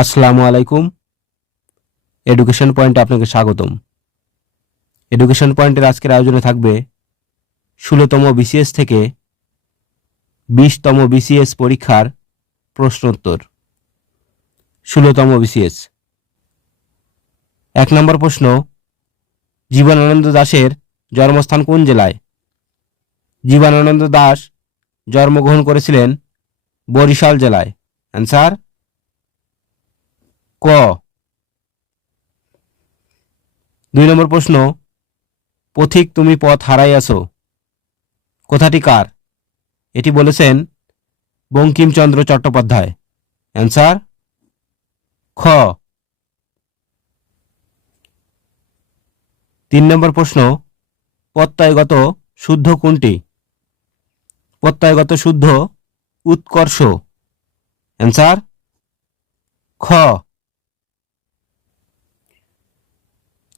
আসসালামু আলাইকুম। এডুকেশন পয়েন্টে আপনাকে স্বাগতম। এডুকেশন পয়েন্টের আজকের আয়োজনে থাকবে 16তম বিসিএস থেকে 20তম বিসিএস পরীক্ষার প্রশ্নোত্তর। 16তম বিসিএস 1 নম্বর প্রশ্ন, জীবনানন্দ দাশের জন্মস্থান কোন জেলায়? জীবনানন্দ দাশ জন্মগ্রহণ করেছিলেন বরিশাল জেলায়। অ্যান্সার ক। 2 নম্বর প্রশ্ন, পথিক তুমি পথ হারাইয়াছ, কথাটি কার? এটি বলেছেন বঙ্কিমচন্দ্র চট্টোপাধ্যায়। অ্যান্সার খ। 3 নম্বর প্রশ্ন, প্রত্যয়গত শুদ্ধ কোনটি? প্রত্যয়গত শুদ্ধ উৎকর্ষ। অ্যান্সার খ।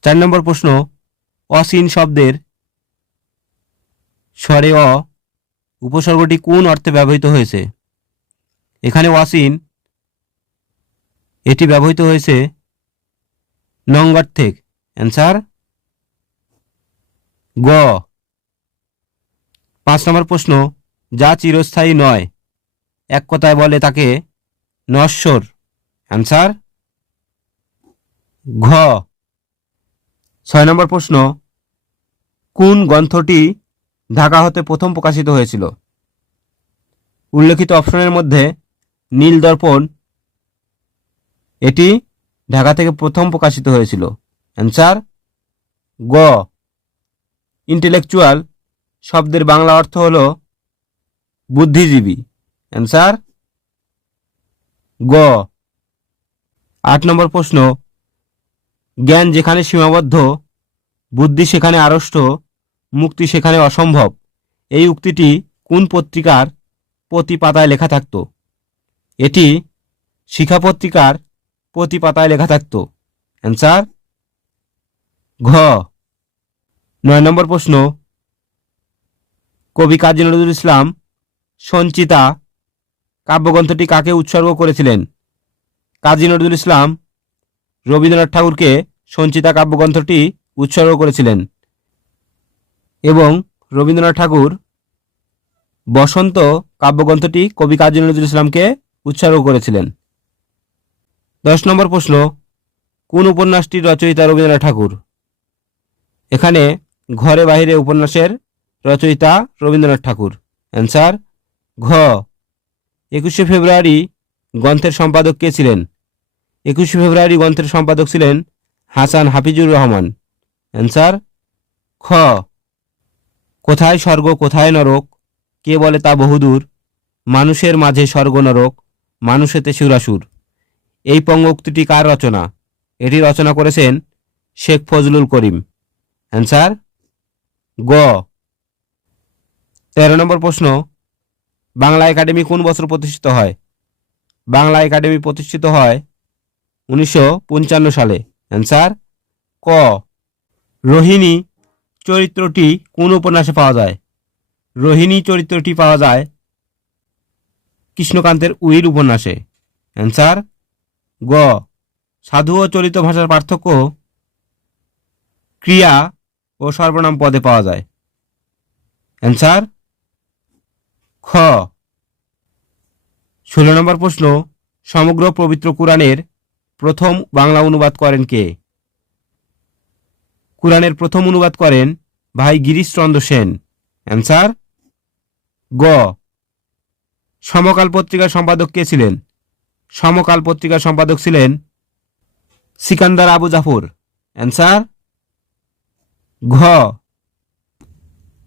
4 নম্বর প্রশ্ন, অসীন শব্দের স্বরে অ উপসর্গটি কোন অর্থে ব্যবহৃত হয়েছে? এখানে অসীন এটি ব্যবহৃত হয়েছে নঙ্গার্থেক। অ্যান্সার গ। 5 নম্বর প্রশ্ন, যা চিরস্থায়ী নয় এক কথায় বলে তাকে নশ্বর। অ্যান্সার ঘ। 6 নম্বর প্রশ্ন, কোন গ্রন্থটি ঢাকা হতে প্রথম প্রকাশিত হয়েছিল? উল্লেখিত অপশনের মধ্যে নীল দর্পণ এটি ঢাকা থেকে প্রথম প্রকাশিত হয়েছিল। অ্যান্সার গ। ইন্টেলেকচুয়াল শব্দের বাংলা অর্থ হল বুদ্ধিজীবী। অ্যান্সার গ। 8 নম্বর প্রশ্ন, জ্ঞান যেখানে সীমাবদ্ধ, বুদ্ধি সেখানে আড়ষ্ট, মুক্তি সেখানে অসম্ভব, এই উক্তিটি কোন পত্রিকার প্রতি পাতায় লেখা থাকত? এটি শিক্ষা পত্রিকার প্রতি পাতায় লেখা থাকত। অ্যান্সার ঘ। 9 নম্বর প্রশ্ন, কবি কাজী নজরুল ইসলাম সঞ্চিতা কাব্যগ্রন্থটি কাকে উৎসর্গ করেছিলেন? কাজী নজরুল ইসলাম রবীন্দ্রনাথ ঠাকুরকে সঞ্চিতা কাব্যগ্রন্থটি উৎসর্গ করেছিলেন এবং রবীন্দ্রনাথ ঠাকুর বসন্ত কাব্যগ্রন্থটি কবি কাজী নজরুল ইসলামকে উৎসর্গ করেছিলেন। 10 নম্বর প্রশ্ন, কোন উপন্যাসটির রচয়িতা রবীন্দ্রনাথ ঠাকুর? এখানে ঘরে বাহিরে উপন্যাসের রচয়িতা রবীন্দ্রনাথ ঠাকুর। অ্যান্সার ঘ। 21শে ফেব্রুয়ারি গ্রন্থের সম্পাদক কে ছিলেন? 21শে ফেব্রুয়ারি গ্রন্থের সম্পাদক ছিলেন হাসান হাফিজুর রহমান। অ্যান্সার খ। কোথায় স্বর্গ কোথায় নরক, কে বলে তা বহুদূর, মানুষের মাঝে স্বর্গ নরক, মানুষেতে সুরাসুর, এই পঙ্গোক্তিটি কার রচনা? এটি রচনা করেছেন শেখ ফজলুল করিম। অ্যান্সার গ। 13 নম্বর প্রশ্ন, বাংলা একাডেমি কোন বছর প্রতিষ্ঠিত হয়? বাংলা একাডেমি প্রতিষ্ঠিত হয় 1955 সালে। অ্যান্সার ক। রোহিণী চরিত্রটি কোন উপন্যাসে পাওয়া যায়? রোহিণী চরিত্রটি পাওয়া যায় কৃষ্ণকান্তের উইল উপন্যাসে। অ্যান্সার গ। সাধু ও চলিত ভাষার পার্থক্য ক্রিয়া ও সর্বনাম পদে পাওয়া যায়। অ্যান্সার খ। 16 নম্বর প্রশ্ন, সমগ্র পবিত্র কুরআনের প্রথম বাংলা অনুবাদ করেন কে? কুরআনের প্রথম অনুবাদ করেন ভাই গিরিশচন্দ্র সেন। অ্যান্সার গ। সমকাল পত্রিকার সম্পাদক কে ছিলেন? সমকাল পত্রিকার সম্পাদক ছিলেন সিকান্দার আবু জাফর। অ্যান্সার ঘ।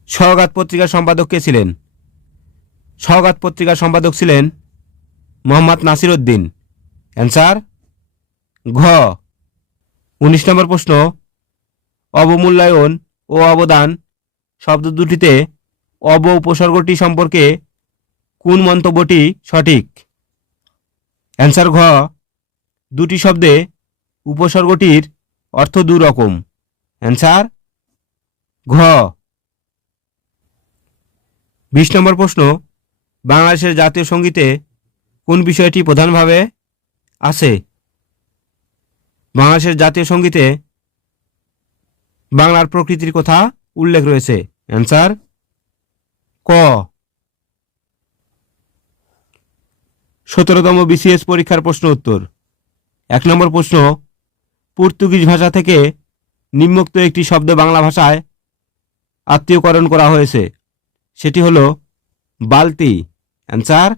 সওগাত পত্রিকার সম্পাদক কে ছিলেন? সওগাত পত্রিকার সম্পাদক ছিলেন মোহাম্মদ নাসির উদ্দিন। অ্যান্সার ঘ। 19 নম্বর প্রশ্ন, অবমূল্যায়ন ও অবদান শব্দ দুটিতে অব উপসর্গটি সম্পর্কে কোন মন্তব্যটি সঠিক? অ্যান্সার ঘ। দুটি শব্দে উপসর্গটির অর্থ দুই রকম। অ্যান্সার ঘ। 20 নম্বর প্রশ্ন, বাংলাদেশের জাতীয় সঙ্গীতে কোন বিষয়টি প্রধানভাবে আছে? বাংলাদেশের জাতীয় সঙ্গীতে বাংলার প্রকৃতির কথা উল্লেখ রয়েছে? অ্যান্সার ক। 17তম বিসিএস পরীক্ষার প্রশ্ন উত্তর। 1 নম্বর প্রশ্ন, পর্তুগিজ ভাষা থেকে নিম্নোক্ত একটি শব্দ বাংলা ভাষায় আত্মীয়করণ করা হয়েছে, সেটি হলো বালতি। অ্যান্সার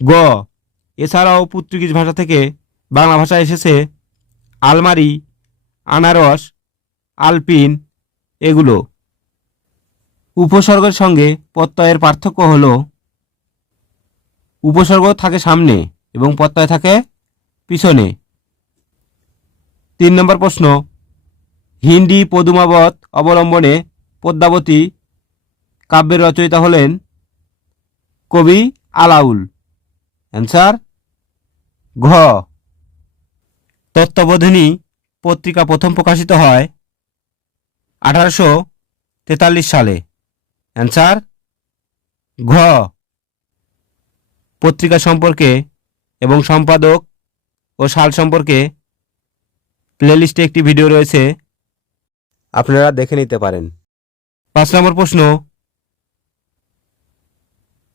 গ। এছাড়াও পর্তুগিজ ভাষা থেকে বাংলা ভাষায় এসেছে আলমারি, আনারস, আলপিন এগুলো। উপসর্গের সঙ্গে প্রত্যয়ের পার্থক্য হলো উপসর্গ থাকে সামনে এবং প্রত্যয় থাকে পিছনে। 3 নম্বর প্রশ্ন, হিন্দি পদুমাবত অবলম্বনে পদ্মাবতী কাব্যের রচয়িতা হলেন কবি আলাউল। অ্যান্সার ঘ। তত্ত্ববোধিনী পত্রিকা প্রথম প্রকাশিত হয় 1843 সালে। অ্যান্সার ঘ। পত্রিকা সম্পর্কে এবং সম্পাদক ও সাল সম্পর্কে প্লেলিস্টে একটি ভিডিও রয়েছে, আপনারা দেখে নিতে পারেন। 5 নম্বর প্রশ্ন,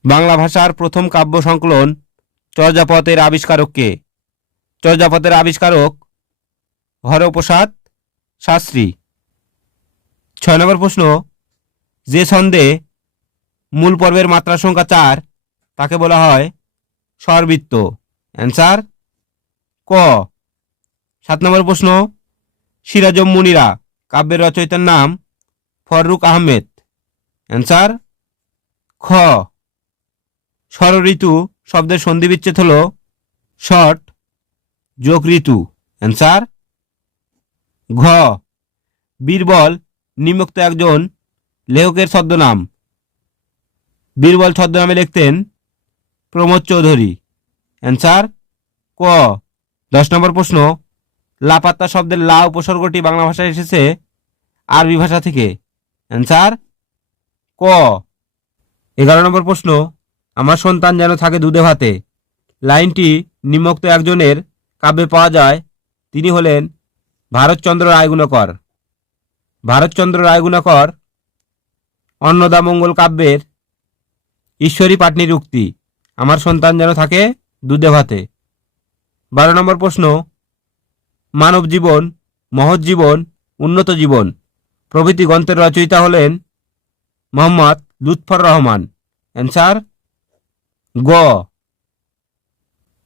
বাংলা ভাষার প্রথম কাব্য সংকলন চর্যাপদের আবিষ্কারক কে? চর্যাপদের আবিষ্কারক হরপ্রসাদ শাস্ত্রী। 6 নম্বর প্রশ্ন, যে ছন্দে মূল পর্বের মাত্রা সংখ্যা 4 তাকে বলা হয় স্বরবৃত্ত। অ্যান্সার ক। 7 নম্বর প্রশ্ন, সিরাজুম মুনিরা কাব্যের রচয়িতার নাম ফররুখ আহমেদ। অ্যান্সার খ। ষড়ঋতু শব্দের সন্ধিবিচ্ছেদ হল ষট যোগ ঋতু। অ্যান্সার ঘ। বীরবল নিম্নোক্ত একজন লেখকের ছদ্মনাম। বীরবল ছদ্মনামে লিখতেন প্রমোদ চৌধুরী। অ্যান্সার ক। 10 নম্বর প্রশ্ন, লাপাত্তা শব্দের লা উপসর্গটি বাংলা ভাষায় এসেছে আরবি ভাষা থেকে। অ্যান্সার ক। 11 নম্বর প্রশ্ন, আমার সন্তান যেন থাকে দুধে ভাতে লাইনটি নিম্নোক্ত একজনের কাব্যে পাওয়া যায়, তিনি হলেন ভারতচন্দ্র রায়গুণকর। ভারতচন্দ্র রায়গুণকর অন্নদামঙ্গল কাব্যের ঈশ্বরী পাটনির উক্তি, আমার সন্তান যেন থাকে দুধে ভাতে। 12 নম্বর প্রশ্ন, মানব জীবন, মহৎ জীবন, উন্নত জীবন প্রভৃতি গ্রন্থের রচয়িতা হলেন মোহাম্মদ লুৎফর রহমান। অ্যান্সার গ।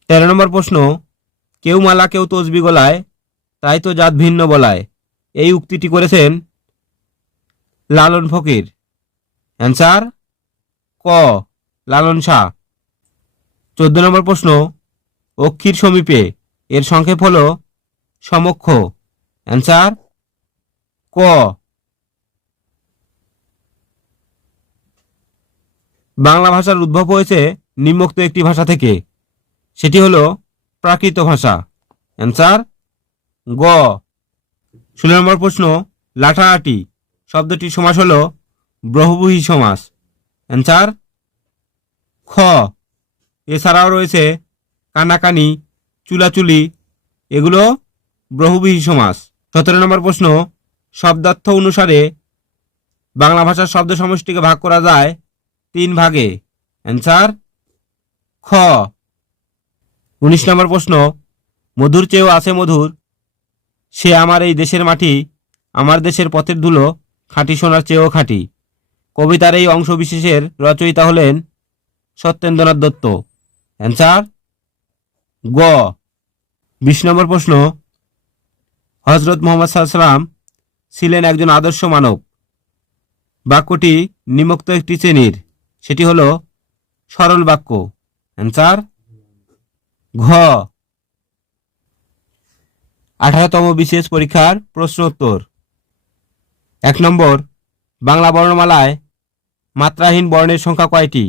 13 নম্বর প্রশ্ন, কেউ মালা কেউ তসবি গলায় তাই তো জাত ভিন্ন বলায়, এই উক্তিটি করেছেন লালন ফকির। অ্যান্সার ক। লালন শাহ। 14 নম্বর প্রশ্ন, অক্ষির সমীপে এর সংক্ষেপ হল সমক্ষ। অ্যান্সার ক। বাংলা ভাষার উদ্ভব হয়েছে নিম্নোক্ত একটি ভাষা থেকে, সেটি হলো প্রাকৃত ভাষা। অ্যান্সার গ। 16 নম্বর প্রশ্ন, লাঠালাঠি শব্দটির সমাস হলো বহুব্রীহি সমাস। অ্যান্সার খ। এছাড়াও রয়েছে কানাকানি, চুলাচুলি এগুলো বহুব্রীহি সমাস। 17 নম্বর প্রশ্ন, শব্দার্থ অনুসারে বাংলা ভাষার শব্দ সমষ্টিকে ভাগ করা যায় 3 ভাগে। অ্যান্সার খ। 19 নম্বর প্রশ্ন, মধুর চেয়েও আছে মধুর, সে আমার এই দেশের মাটি, আমার দেশের পথের ধুলো, খাঁটি সোনার চেয়েও খাঁটি কবিতার এই অংশ বিশেষের রচয়িতা হলেন সত্যেন্দ্রনাথ দত্ত। অ্যান্সার গ। 20 নম্বর প্রশ্ন, হজরত মোহাম্মদ সাল্লাল্লাহু আলাইহি ওয়াসাল্লাম ছিলেন একজন আদর্শ মানব, বাক্যটি নিম্নোক্ত একটি শ্রেণীর, সেটি হলো সরল বাক্য। অ্যান্সার ঘ। 18তম বিশেষ পরীক্ষার প্রশ্ন উত্তর। 1 নম্বর, বাংলা বর্ণমালায় মাত্রাহীন বর্ণের সংখ্যা কয়টি?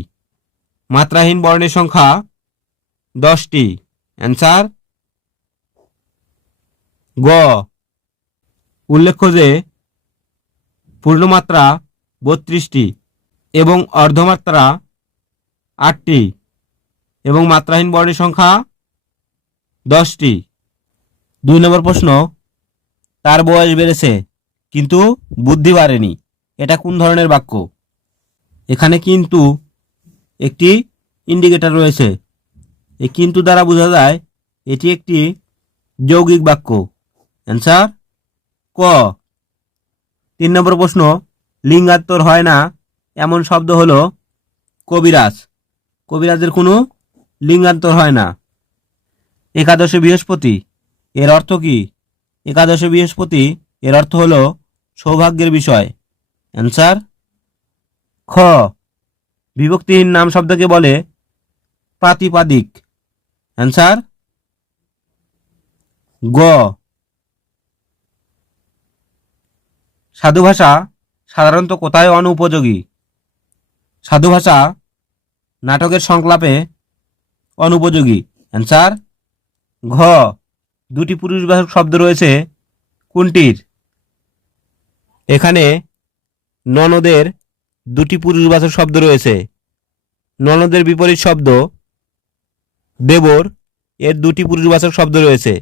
মাত্রাহীন বর্ণের সংখ্যা 10টি। অ্যান্সার গ। উল্লেখ্য যে পূর্ণমাত্রা 32টি এবং অর্ধমাত্রা 8টি এবং মাত্রাহীন বর্ণের সংখ্যা 10টি। নম্বর প্রশ্ন, তার বয়স বেড়েছে কিন্তু বুদ্ধি বাড়েনি, এটা কোন ধরনের বাক্য? এখানে কিন্তু একটি ইন্ডিকেটর রয়েছে। এই কিন্তু দ্বারা বোঝা যায় এটি একটি যৌগিক বাক্য। অ্যান্সার ক। 3 নম্বর প্রশ্ন, লিঙ্গান্তর হয় না এমন শব্দ হলো কবিরাজ। কবিরাজের কোনো লিঙ্গান্তর হয় না। একাদশে বৃহস্পতি এর অর্থ কি? একাদশে বৃহস্পতি এর অর্থ হলো সৌভাগ্যের বিষয়। অ্যান্সার খ। বিভক্তিহীন নাম শব্দকে বলে প্রাতিপাদিক। অ্যান্সার গ। সাধু ভাষা সাধারণত কোথায় অনুপযোগী? সাধু ভাষা নাটকের সংলাপে অনুপযোগী। অ্যান্সার ঘ। দুটি পুরুষবাচক শব্দ রয়েছে কোনটির? এখানে ননদের দুটি পুরুষবাচক শব্দ রয়েছে। ননদের বিপরীত শব্দ দেবর, এর দুটি পুরুষবাচক শব্দ রয়েছে।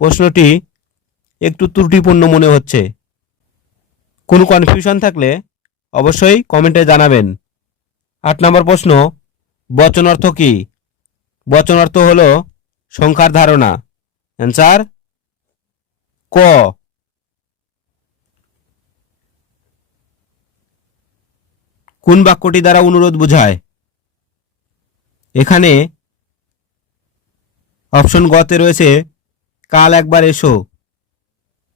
প্রশ্নটি একটু ত্রুটিপূর্ণ মনে হচ্ছে। কোনো কনফিউশন থাকলে অবশ্যই কমেন্টে জানাবেন। 8 নম্বর প্রশ্ন, বচন অর্থ কি? বচন অর্থ হলো সংখ্যার ধারণা। অ্যান্সার ক। কোন বাক্যটি দ্বারা অনুরোধ বোঝায়? এখানে অপশন গতে রয়েছে কাল একবার এসো,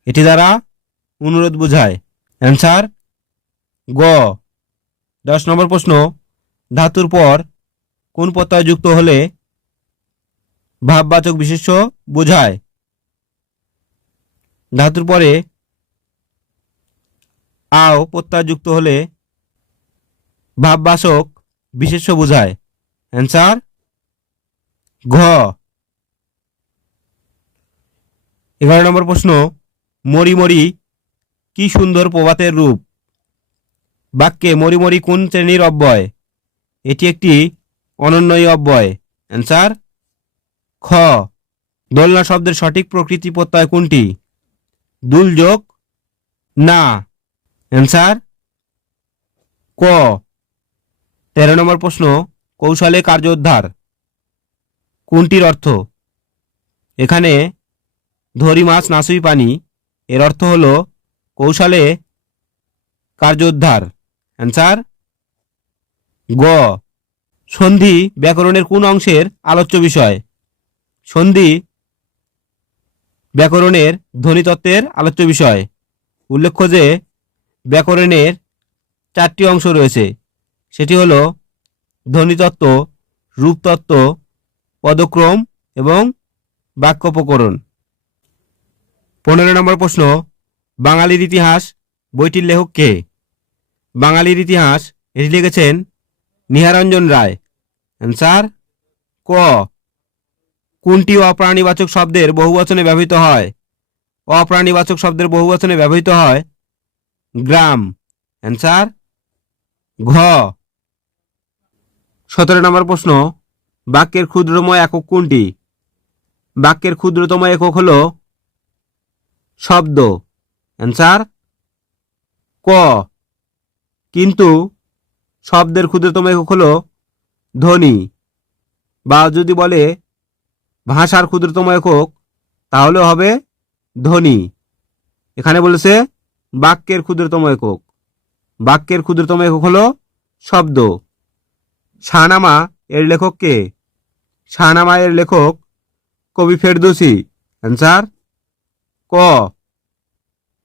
এটি দ্বারা অনুরোধ বোঝায়। অ্যান্সার গ। 10 নম্বর প্রশ্ন, ধাতুর পর কোন প্রত্যয় যুক্ত হলে ভাববাচক বিশেষ্য বোঝায়? ধাতুর পরে আও প্রত্যয় যুক্ত হলে ভাববাচক বিশেষ্য বোঝায়। অ্যান্সার ঘ। 11 নম্বর প্রশ্ন, মরি মরি কি সুন্দর প্রভাতের রূপ। বাক্যে মরি মরি কোন শ্রেণীর অব্যয়? এটি একটি অনন্যই অব্যয়। অ্যান্সার খ। দোলনা শব্দের সঠিক প্রকৃতি প্রত্যয় কোনটি? দুলযোগ না। অ্যান্সার ক। 13 নম্বর প্রশ্ন, কৌশলে কার্যোদ্ধার কোনটির অর্থ? এখানে ধরি মাছ নাসুই পানি, এর অর্থ হলো কৌশলে কার্যোদ্ধার। অ্যান্সার গ। সন্ধি ব্যাকরণের কোন অংশের আলোচ্য বিষয়? সন্ধি ব্যাকরণের ধ্বনিতত্ত্বের আলোচ্য বিষয়। উল্লেখ্য যে ব্যাকরণের 4টি অংশ রয়েছে, সেটি হলো ধ্বনিতত্ত্ব, রূপতত্ত্ব, পদক্রম এবং বাক্য প্রকরণ। 15 নম্বর প্রশ্ন, বাঙালির ইতিহাস বইটির লেখক কে? বাঙালির ইতিহাস এটি লিখেছেন নিহারঞ্জন রায়। অ্যান্সার ক। কোনটি অপ্রাণীবাচক শব্দের বহুবচনে ব্যবহৃত হয়? অপ্রাণীবাচক শব্দের বহুবচনে ব্যবহৃত হয় গ্রাম। অ্যান্সার ঘ। 17 নম্বর প্রশ্ন, বাক্যের ক্ষুদ্রতম একক কোনটি? বাক্যের ক্ষুদ্রতম একক হল শব্দ। অ্যান্সার ক। কিন্তু শব্দের ক্ষুদ্রতম একক হল ধ্বনি, বা যদি বলে ভাষার ক্ষুদ্রতম একক তাহলে হবে ধ্বনি। এখানে বলেছে বাক্যের ক্ষুদ্রতম একক। বাক্যের ক্ষুদ্রতম একক হলো শব্দ। শাহনামা এর লেখক কে? শাহনামা এর লেখক কবি ফেরদৌসী। অ্যান্সার ক।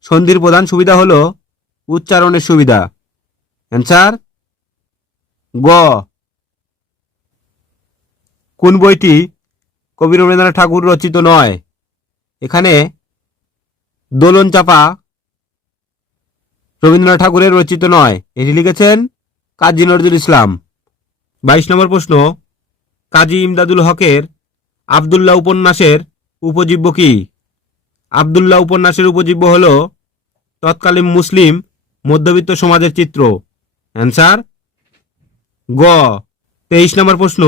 সন্ধির প্রধান সুবিধা হলো উচ্চারণের সুবিধা। অ্যান্সার গ। কোন বইটি কবি রবীন্দ্রনাথ ঠাকুর রচিত নয়? এখানে দোলন চাপা রবীন্দ্রনাথ ঠাকুরের রচিত নয়, এটি লিখেছেন কাজী নজরুল ইসলাম। 22 নম্বর প্রশ্ন, কাজী ইমদাদুল হকের আবদুল্লাহ উপন্যাসের উপজীব্য কি? আবদুল্লাহ উপন্যাসের উপজীব্য হল তৎকালীন মুসলিম মধ্যবিত্ত সমাজের চিত্র। অ্যান্সার গ। 23 নম্বর প্রশ্ন,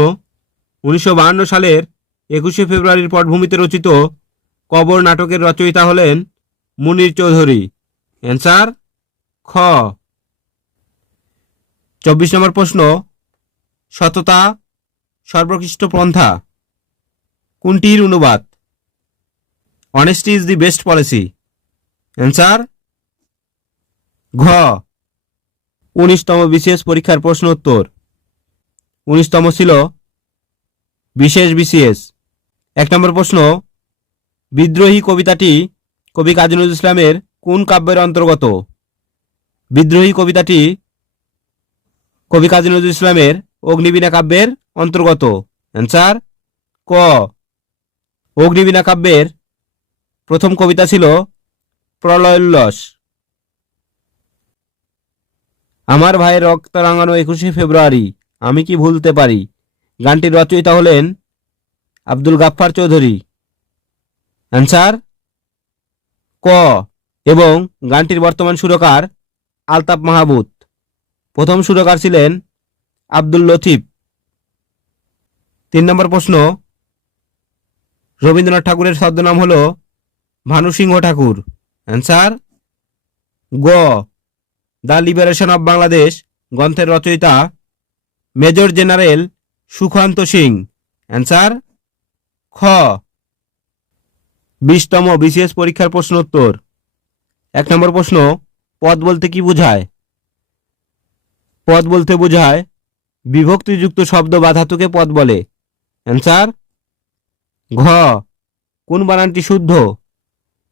1952 সালের 21শে ফেব্রুয়ারির পটভূমিতে রচিত কবর নাটকের রচয়িতা হলেন মুনির চৌধুরী। অ্যান্সার খ। 24 নম্বর প্রশ্ন, সততা সর্বোৎকৃষ্ট পন্থা কোনটির অনুবাদ? Honesty is the best policy. Answer ঘ। 19তম বিসিএস পরীক্ষার প্রশ্ন উত্তর। 19তম ছিল বিশেষ বিসিএস। 1 নম্বর প্রশ্ন, বিদ্রোহী কবিতাটি কবি কাজী নজরুল ইসলামের কোন কাব্যের অন্তর্গত? বিদ্রোহী কবিতাটি কবি কাজী নজরুল ইসলামের অগ্নিবীণা কাব্যের অন্তর্গত। অ্যান্সার ক। অগ্নিবীণা কাব্যের প্রথম কবিতা ছিল প্রলয় উল্লাস। আমার ভাইয়ের রক্ত রাঙানো 21শে ফেব্রুয়ারি আমি কি ভুলতে পারি গানটির রচয়িতা হলেন আব্দুল গাফফার চৌধুরী। অ্যান্সার ক। এবং গানটির বর্তমান সুরকার আলতাফ মাহমুদ। প্রথম সুরকার ছিলেন আব্দুল লতিফ। 3 নম্বর প্রশ্ন, রবীন্দ্রনাথ ঠাকুরের ছদ্মনাম হল ভানুসিংহ ঠাকুর। অ্যান্সার গ। দ্য লিবারেশন অব বাংলাদেশ গ্রন্থের রচয়িতা major general Sukhwant Singh. Answer খ। 20তম বিসিএস পরীক্ষার প্রশ্ন উত্তর। 1 নম্বর প্রশ্ন, পদ বলতে কি বোঝায়? পদ বলতে বোঝায় বিভক্তিযুক্ত শব্দ বা ধাতুকে পদ বলে। অ্যান্সার ঘ। কোন বানানটি শুদ্ধ?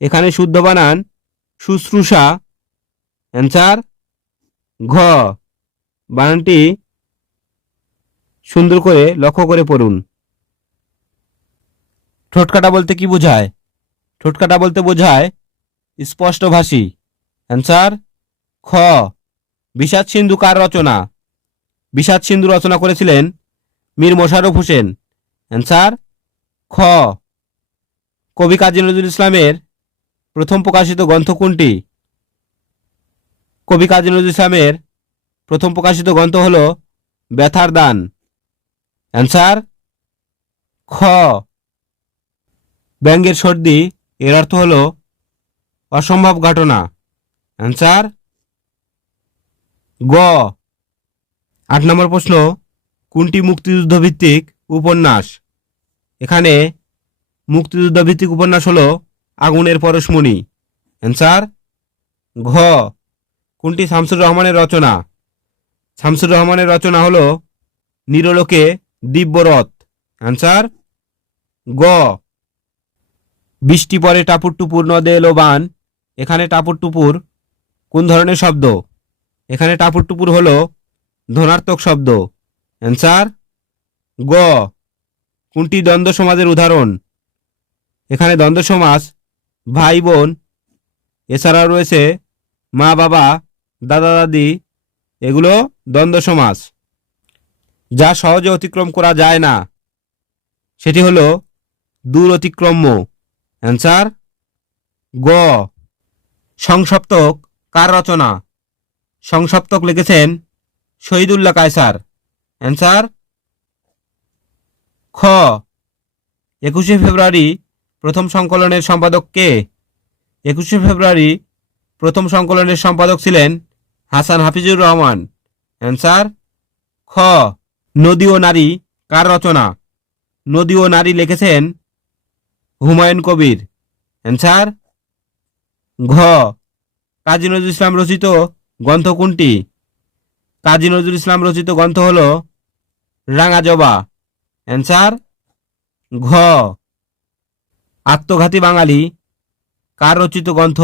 এখানে শুদ্ধ বানান শুশ্রূষা। অ্যান্সার ঘ। বানানটি সুন্দর করে লক্ষ্য করে পড়ুন। ঠোঁটকাটা বলতে কি বোঝায়? ঠোঁটকাটা বলতে বোঝায় স্পষ্টভাষী। অ্যান্সার খ। বিষাদ সিন্ধু কার রচনা? বিষাদ সিন্ধু রচনা করেছিলেন মীর মোশাররফ হোসেন। অ্যান্সার খ। কবি কাজী নজরুল ইসলামের প্রথম প্রকাশিত গ্রন্থ কোনটি? কবি কাজী নজরুল ইসলামের প্রথম প্রকাশিত গ্রন্থ হল ব্যথার দান। অ্যান্সার খ। ব্যঙ্গের সর্দি এর অর্থ হল অসম্ভব ঘটনা। অ্যান্সার গ। 8 নম্বর প্রশ্ন, কোনটি মুক্তিযুদ্ধ ভিত্তিক উপন্যাস? এখানে মুক্তিযুদ্ধ ভিত্তিক উপন্যাস হল আগুনের পরশমণি। অ্যান্সার ঘ। কোনটি শামসুর রহমানের রচনা? শামসুর রহমানের রচনা হল নিরলোকে দিব্যরথ। অ্যান্সার গ। বৃষ্টি পরে টাপুর টুপুর নদে এলো বান। এখানে টাপুর টুপুর কোন ধরনের শব্দ? এখানে টাপুর টুপুর হল ধনাত্মক শব্দ। অ্যান্সার গ। কোনটি দ্বন্দ্ব সমাজের উদাহরণ? এখানে দ্বন্দ্ব সমাজ ভাই বোন, এছাড়াও রয়েছে মা বাবা, দাদা দাদি, এগুলো দ্বন্দ্ব সমাজ। যা সহজে অতিক্রম করা যায় না সেটি হলো দূর অতিক্রম্য। অ্যান্সার গ। সংসপ্তক কার রচনা? সংসপ্তক লিখেছেন শহীদুল্লাহ কায়সার। অ্যান্সার খ। 21শে ফেব্রুয়ারি প্রথম সংকলনের সম্পাদক কে? 21শে ফেব্রুয়ারি প্রথম সংকলনের সম্পাদক ছিলেন হাসান হাফিজুর রহমান। অ্যান্সার খ। নদী ও নারী কার রচনা? নদী ও নারী লিখেছেন হুমায়ুন কবির। অ্যান্সার ঘ। কাজী নজরুল ইসলাম রচিত গ্রন্থ কোনটি? কাজী নজরুল ইসলাম রচিত গ্রন্থ হল রাঙা জবা। অ্যান্সার ঘ। আত্মঘাতী বাঙালি কার রচিত গ্রন্থ?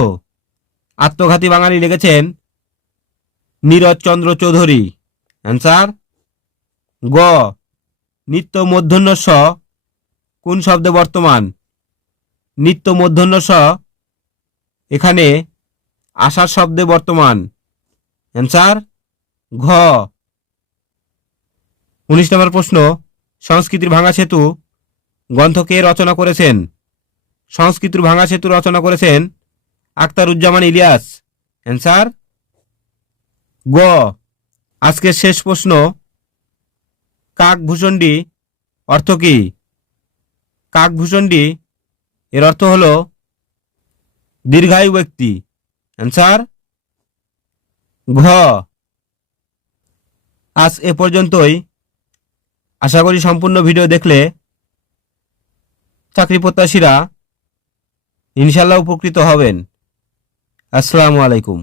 আত্মঘাতী বাঙালি লিখেছেন নীরজ চন্দ্র চৌধুরী। অ্যান্সার গ। নিত্য মূর্ধন্য ষ কোন শব্দে বর্তমান? নিত্য মূর্ধন্য ষ এখানে আশার শব্দে বর্তমান। অ্যান্সার ঘ। 19 নম্বর প্রশ্ন, সংস্কৃতির ভাঙা সেতু গ্রন্থ কে রচনা করেছেন? সংস্কৃতির ভাঙা সেতু রচনা করেছেন আখতারুজ্জামান ইলিয়াস। অ্যান্সার গ। আজকের শেষ প্রশ্ন, কাকভূষণ্ডী অর্থ কি? কাকভূষণ্ডী এর অর্থ হলো দীর্ঘায়ু ব্যক্তি। অ্যান্সার ঘ। আজ এ পর্যন্তই। আশা করি সম্পূর্ণ ভিডিও দেখলে চাকরি প্রত্যাশীরা ইনশাল্লাহ উপকৃত হবেন। আসসালামু আলাইকুম।